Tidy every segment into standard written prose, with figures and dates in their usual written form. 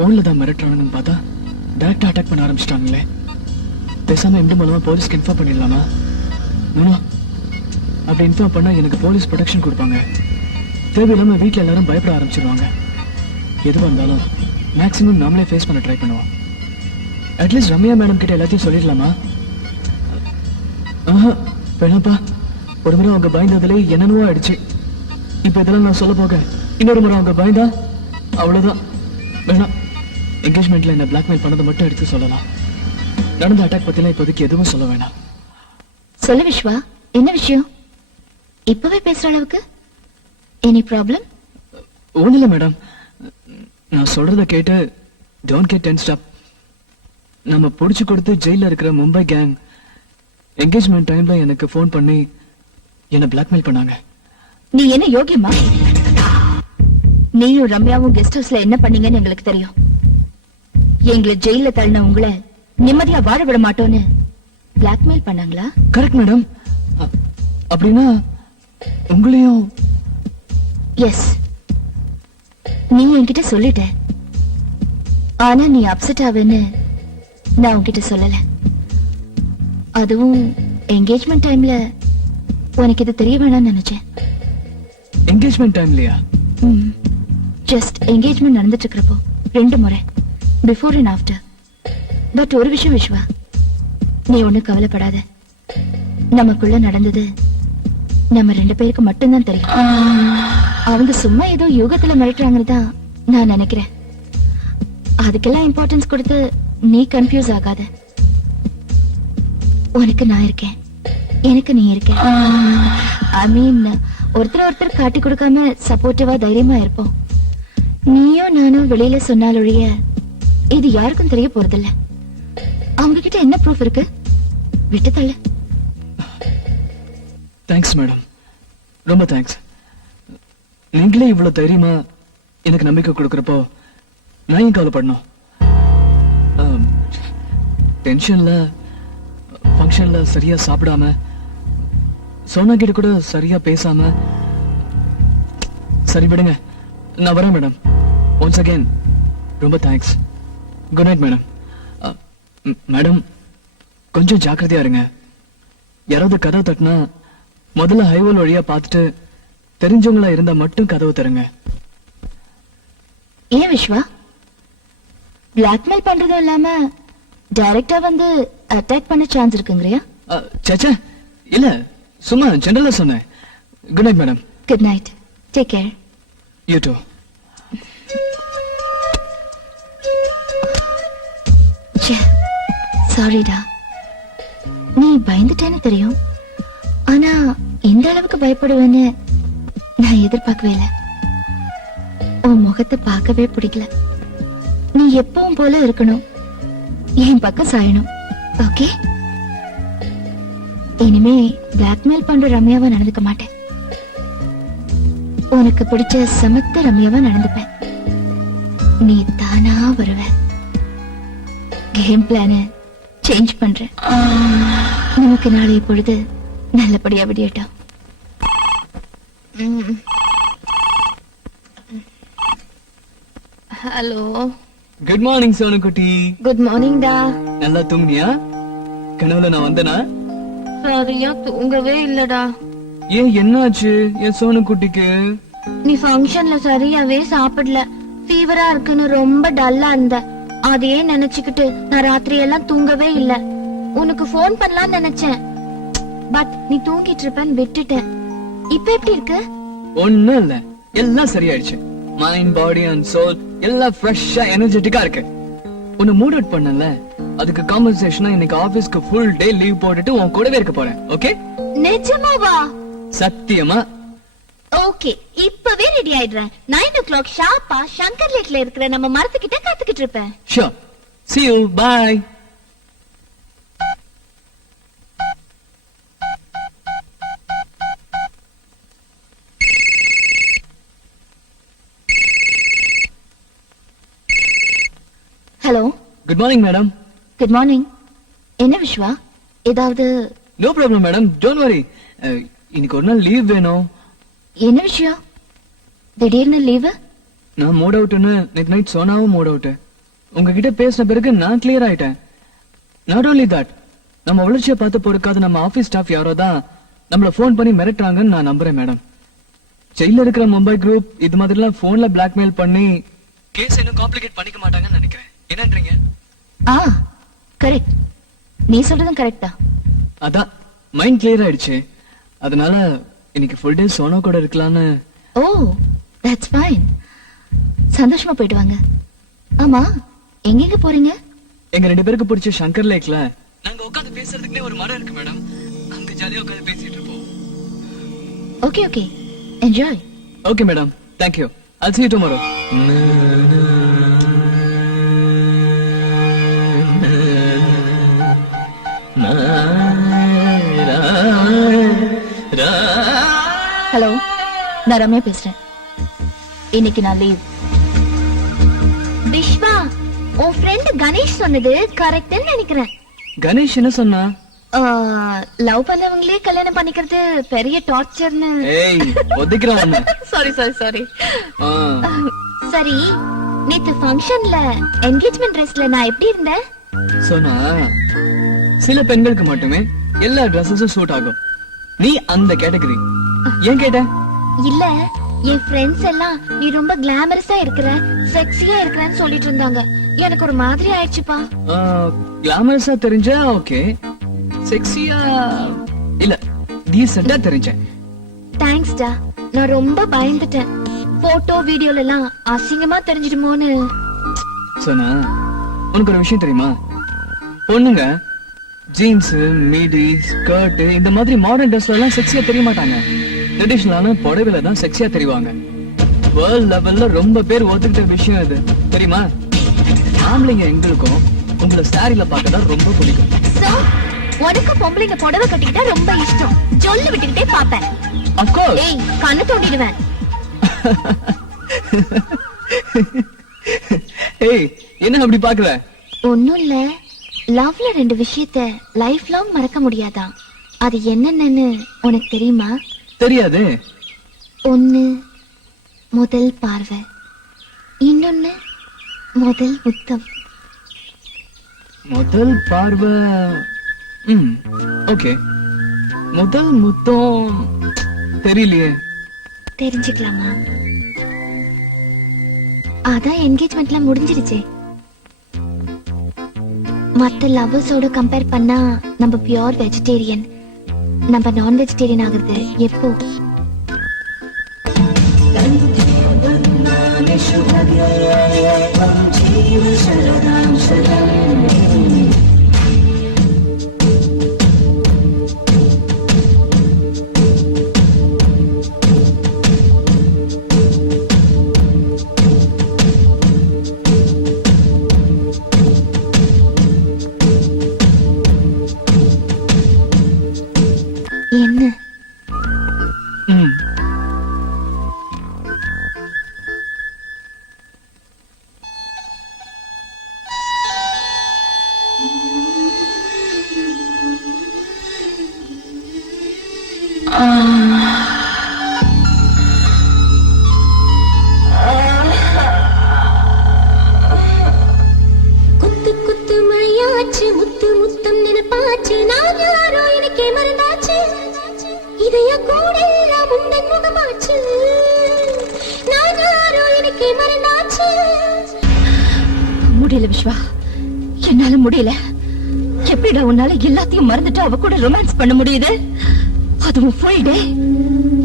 போன்ல தான் மிரட்டுறானுன்னு பார்த்தா டைரக்டா அட்டாக் பண்ண ஆரம்பிச்சிட்டாங்களே. பேசாம எம்டி மூலமா போலீஸ்க்கு இன்ஃபார்ம் பண்ணிடலாமா? அப்படி இன்ஃபார்ம் பண்ணா எனக்கு போலீஸ் ப்ரொடெக்ஷன் கொடுப்பாங்க. தேவையில்லாம வீட்டுல எல்லாரும் பயப்பட ஆரம்பிச்சிருவாங்க. எதுவா இருந்தாலும் மேக்ஸிமம் நாமளே ஃபேஸ் பண்ண ட்ரை பண்ணுவோம். அட்லீஸ்ட் ரம்யா மேடம் கிட்ட எல்லாத்தையும் சொல்லிடலாமா? வேணாப்பா, ஒரு முறை அவங்க பயந்ததுல என்னென்னவோ ஆயிடுச்சு. இப்ப இதெல்லாம் நான் சொல்ல போக இன்னொரு முறை அவங்க பயந்தா அவ்வளவுதான். வேணாம், என்கேஜ்மெண்ட்ல என்ன பிளாக்மெயில் பண்ணதை மட்டும் எடுத்து சொல்லலாம். நடந்த அட்டாக் பத்திலாம் இப்போதைக்கு எதுவும் சொல்ல வேணாம். சொல்ல விஸ்வா, என்ன விஷயம்? இப்பவே பேசுற அளவுக்கு எனி ப்ராப்ளம்? ஒன்றும் இல்லை மேடம், நான் சொல்றத கேட்டு டோன்ட் கெட் டென்ஸ்ட் அப். நம்ம புடிச்சு கொடுத்து ஜெயில இருக்கிற மும்பை கேங் என்கேஜ்மெண்ட் டைம்ல எனக்கு ஃபோன் பண்ணி என்ன பிளாக்மெயில் பண்ணாங்க. நீ என்ன யோகியமா? நீயும் ரம்யாவும் கெஸ்ட் ஹவுஸ்ல என்ன பண்ணீங்கன்னு எங்களுக்கு தெரியும். எங்களை ஜெயில தள்ளின உங்களை நிம்மதியா வாழ விட மாட்டோன்னு பிளாக்மெயில் பண்ணாங்களா? Correct madam. அப்படின்னா உங்களையும்? எஸ், நீ என்கிட்ட சொல்லிட்ட. ஆனா நீ அப்செட் ஆவேன்னு நான் உன்கிட்ட சொல்லல. அதுவும் என்கேஜ்மெண்ட் டைம்ல உனக்கு இது தெரிய வேணாம்னு நினைச்சேன். என்கேஜ்மெண்ட் டைம்லயா? ஜஸ்ட் என்கேஜ்மெண்ட் நடந்துட்டு இருக்கிறப்போ 2 முறை, பிஃபோர் அண்ட் ஆஃப்டர். பட் ஒரு விஷயம் விஸ்வா, நீ ஒண்ணு கவலைப்படாத. நமக்குள்ள நடந்தது நம்ம 2 பேருக்கு மட்டும்தான் தெரியும். அவங்க சும்மா ஏதோ யோகத்துல மிரட்டுறாங்கன்னு தான் நான் நினைக்கிறேன். அதுக்கெல்லாம் இம்பார்ட்டன்ஸ் கொடுத்து நீ கன்ஃபியூஸ் ஆகாத. உனக்கு நான் இருக்கேன், எனக்கு நீ இருக்க. ஐ மீன், ஒருத்தர் காட்டி கொடுக்காம சப்போர்ட்டிவா தைரியமா இருப்போம். நீயும் நானும் வெளியில சொன்னாலொழிய இது யாருக்கும் தெரிய போறதில்ல. அவங்க கிட்ட என்ன ப்ரூஃப் இருக்கு? விட்டு தள்ள. தேங்க்ஸ் மேடம், ரொம்ப தேங்க்ஸ். நீங்களே இவ்வளவு தைரியமா எனக்கு நம்பிக்கை கொடுக்கறப்போ நான் ஏன் கவலைப்படணும்? டென்ஷன்ல ஃபங்க்ஷன்ல சரியா சாப்பிடாம, சோனா கிட்ட கூட சரியா பேசாம. சரி விடுங்க, நான் வரேன் மேடம். ஒன்ஸ் அகைன் ரொம்ப thanks. Good night madam. Madam, கொஞ்சம் ஜாக்கிரதையா இருங்க. யாராவது கதவு தட்டினா முதல்ல ஹைவேல் வழியா பார்த்துட்டு தெரிஞ்சவங்களா இருந்தா மட்டும் கதவு தருங்க. ஏன் விஸ்வா, பிளாக்மெயில் பண்றதும் இல்லாம டைரக்டா வந்து அட்டாக் பண்ண சான்ஸ் இருக்குங்கறியா? சச்சா, இல்ல, சும்மா ஜெனரலா சொன்னேன். Good night madam. Good night, take care. You too. சாரிடா, நீ பயந்துட்டேன்னு தெரியும். ஆனா இந்த அளவுக்கு பயப்படுவேன்னு நான் எதிர்பார்க்கவே இல்லை. உன் முகத்தை பார்க்கவே பிடிக்கல. நீ எப்பவும் போல இருக்கணும், என் பக்கம் சாயணும். ஓகே? இனிமே பிளாக்மெயில் பண்ற ரம்யாவா நடந்துக்க மாட்டேன். உனக்கு பிடிச்ச சமத்த ரம்யாவா நடந்துப்பேன். நீ தானா வருவ. கேம் பிளான சேஞ்ச் பண்றேன். நமக்கு நாளை பொழுது நல்லபடியா விடியட்டும். ஹலோ. குட் மார்னிங் சோனு குட்டி. குட் மார்னிங் டா. நல்லா தூங்குனியா? கனவுல நான் வந்தனா? சரியா தூங்கவே இல்லடா. ஏன், என்னாச்சு என் சோனு குட்டிக்கு? நீ ஃபங்க்ஷன்ல சரியாவே சாப்பிடல. ஃபீவரா இருக்குன்னு ரொம்ப டல்லா இருந்த. அதையே நினைச்சுக்கிட்டு நான் ராத்திரி எல்லாம் தூங்கவே இல்ல. உனக்கு போன் பண்ணலாம்னு நினைச்சேன், பட் நீ தூங்கிட்டு இருப்பேன்னு விட்டுட்டேன். இப்ப எப்படி இருக்கு? ஒண்ணும் இல்ல, எல்லாம் சரியாயிடுச்சு. மைண்ட், பாடி அண்ட் சோல் எல்லாம் ஃப்ரெஷ்ஷா எனர்ஜெட்டிக்கா இருக்கு. உன்னை மூட் அவுட் பண்ணல, அதுக்கு காம்பன்சேஷனா இன்னைக்கு ஆபீஸ்க்கு ஃபுல் டே லீவ் போட்டுட்டு உன் கூடவே இருக்க போறேன். ஓகே? நிஜமாவா? சத்தியமா. ஓகே, இப்பவே ரெடி ஆயிடுறேன். 9 o'clock ஷார்ப்பா சங்கர் லேக்ல இருக்கிற நம்ம மரத்துக்கிட்ட காத்துக்கிட்டு இருப்பேன். Sure. See you. Bye. Hello. Good morning madam. Good morning. என்ன விஸ்வா, ஏதாவது? No problem madam, don't worry. இன்னைக்கு ஒரு நாள் லீவ் வேணும். என்ன விஷயம்? திடீர்னு லீவு? நான் மூட் அவுட்னு நேத்து நைட் சோனாவும் மூட் அவுட். உங்ககிட்ட பேசின பிறகு நான் கிளியர் ஆயிட்டேன். நாட் ஓன்லி தட், நம்ம வளர்ச்சியை பார்த்து பொறுக்காத நம்ம ஆபீஸ் ஸ்டாஃப் யாரோ தான் நம்மள ஃபோன் பண்ணி மிரட்டுறாங்கன்னு நான் நம்புறேன் மேடம். ஜெயில இருக்கிற மும்பை குரூப் இது மாதிரிலாம் போன்ல பிளாக்மெயில் பண்ணி கேஸ் இன்னும் காம்ப்ளிகேட் பண்ணிக்க மாட்டாங்கன்னு நினைக்கிறேன். என்னன்றீங்க? கரெக்ட், நீ சொல்றதும் கரெக்ட் தான். அதான் மைண்ட் கிளியர் ஆயிடுச்சு. அதனால இன்னைக்கு ஃபுல் டே சோனோ கூட இருக்கலாம்னு. ஓ, தட்ஸ் ஃபைன். சந்தோஷமா போயிட்டு வாங்க. ஆமா, எங்கெங்க போறீங்க? எங்க 2 பேருக்கு பிடிச்ச சங்கர் லேக்ல நாங்க உட்கார்ந்து பேசுறதுக்குனே ஒரு மரம் இருக்கு மேடம். அங்க ஜாலியா உட்கார்ந்து பேசிட்டு இருப்போம். Okay okay, enjoy. Okay madam, thank you. I'll see you tomorrow. Hello, நான் ரம்யா பேசுறேன். இன்னைக்கு நான் லீவ். விஸ்வா, உன் ஃப்ரெண்ட் கணேஷ் சொன்னது கரெக்ட்னு நினைக்கிறேன். கணேஷ் என்ன சொன்னா? லவ் பண்ணவங்களே கல்யாணம் பண்ணிக்கிறது பெரிய டார்ச்சர்னு. ஏய், ஒதுக்குறான். Sorry sorry sorry. சரி, நேத்து ஃபங்க்ஷன்ல என்கேஜ்மெண்ட் ட்ரெஸ்ல நான் எப்படி இருந்தேன்? சொன்னா சில பெண்களுக்கு மட்டுமே எல்லா ட்ரெஸ்ஸஸும் சூட் ஆகும். நீ அந்த கேட்டகரி. ஏன் கேட்ட? இல்ல, என் ஃப்ரெண்ட்ஸ் எல்லாம் நீ ரொம்ப கிளாமரஸா இருக்கிற, செக்ஸியா இருக்கிறன்னு சொல்லிட்டு இருந்தாங்க. எனக்கு ஒரு மாதிரி ஆயிடுச்சுப்பா. கிளாமரஸா தெரிஞ்சா ஓகே, செக்ஸியா இல்ல, டீசென்ட்டா தெரிஞ்சேன். தேங்க்ஸ் டா. நான் ரொம்ப பயந்துட்டேன். போட்டோ வீடியோல எல்லாம் அசிங்கமா தெரிஞ்சிடுமோன்னு. சொன்னா உனக்கு ஒரு விஷயம் தெரியுமா? பொண்ணுங்க ஜீன்ஸ், மீடி, ஸ்கர்ட் இந்த மாதிரி மாடர்ன் ட்ரெஸ்ல எல்லாம் செக்ஸியா தெரிய மாட்டாங்க. ட்ரெடிஷனலான புடவைல தான் செக்ஸியா தெரிவாங்க. வேர்ல்ட் லெவல்ல ரொம்ப பேர் ஒத்துக்கிட்ட விஷயம் இது தெரியுமா? ஆம்பளைங்க எங்களுக்கும் உங்களை சாரில பார்க்கதான் ரொம்ப பிடிக்கும். உனக்கு பொம்பளைங்க புடவை கட்டிக்கிட்டா ரொம்ப இஷ்டம். சொல்லு விட்டுக்கிட்டே பாப்பேன். Of course. ஏய், கண்ணு தோண்டிடுவேன். ஏய், என்ன அப்படி பாக்குற? ஒண்ணும் இல்ல, லவ்ல 2 விஷயத்த லைஃப் லாங் மறக்க முடியாதான். அது என்னன்னு உனக்கு தெரியுமா? தெரியாது. ஒன்னு முதல் பார்வை, இன்னொன்னு முதல் முத்தம். முதல் பார்வை. ஓகே, முதல் முத்தம் தெரியலையே. தெரிஞ்சுக்கலாமா? அதான் என்கேஜ்மெண்ட்லாம் முடிஞ்சிருச்சே. மத்த லவ்வர்ஸோட கம்பேர் பண்ணா நம்ம பியூர் வெஜிடேரியன். நம்ம நான் வெஜிடேரியன் ஆகுறது எப்போ? என்ன? குத்து குத்து மழையாச்சு, முத்து முத்தம் நினைப்பாச்சு, நான் யாரோ எனக்கே மறந்தாச்சு, இதய கூடெல்லாம் முந்தன் முகமாச்சு, நான் யாரோ எனக்கே மறந்தாச்சு. முடியல விஸ்வா, என்னால முடியல. எப்படிடா உன்னால எல்லாத்தையும் மறந்துட்டு அவ கூட ரொமான்ஸ் பண்ண முடியுது? அதுவும் ஃபுல் டே.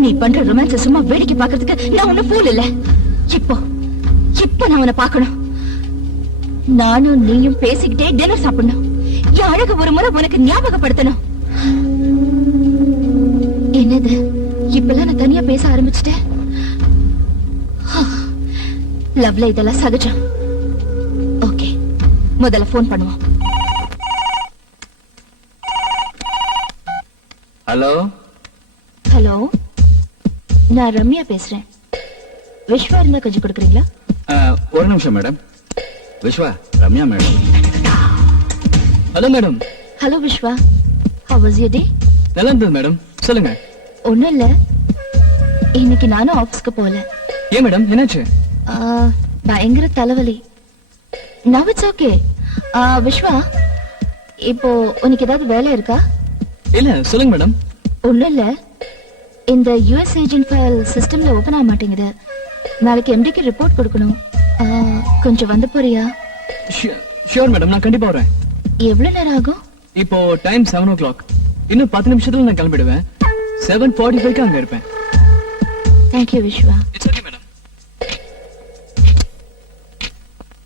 நீ பண்ற ரொமான்ஸ் சும்மா வேடிக்கை பார்க்கிறதுக்கு நான் ஒன்னும் ஃபூல் இல்ல. இப்போ நான் உன்னை பார்க்கணும். நானும் நீயும் பேசிக்கிட்டே டின்னர் சாப்பிடணும். என் அழகு ஒரு முறை உனக்கு ஞாபகப்படுத்தணும். என்னது, இப்பெல்லாம் நான் தனியா பேச ஆரம்பிச்சிட்டேன். லவ்ல இதெல்லாம் சகஜம். ஓகே, முதல்ல போன் பண்ணுவோம். ஹலோ ஹலோ, நான் ரம்யா பேசுறேன். விஸ்வா இருந்தா கொஞ்சம் கொடுக்குறீங்களா? ஒரு நிமிஷம் madam. Vishwa, Ramya madam. Hello madam. Hello Vishwa, how was your day? நல்லா இருந்தது மேடம், சொல்லுங்க. ஒண்ணும் இல்ல, இன்னைக்கு நானும் ஆபீஸ்க்கு போகல. ஏன் மேடம், என்னாச்சு? பயங்கர தலைவலி. Now it's okay. விஸ்வா, இப்போ உனக்கு ஏதாவது வேலை இருக்கா? இல்ல சொல்லுங்க மேடம். ஒண்ணும் இல்ல, இந்த யுஎஸ் ஏஜென்ட் ஃபைல் சிஸ்டம்ல ஓபன் ஆக மாட்டேங்குது. நாளைக்கு எம்டிக்கு ரிப்போர்ட் கொடுக்கணும். கொஞ்சம் வந்து போறியா? ஷியோர் மேடம், நான் கண்டிப்பா வரேன். எவ்வளவு நேரம் ஆகும்? இப்போ டைம் 7 o'clock. இன்னும் 10 நிமிஷத்துல நான் கிளம்பிடுவேன். 7:45 அங்க இருப்பேன். தேங்க்யூ விஸ்வா. It's okay.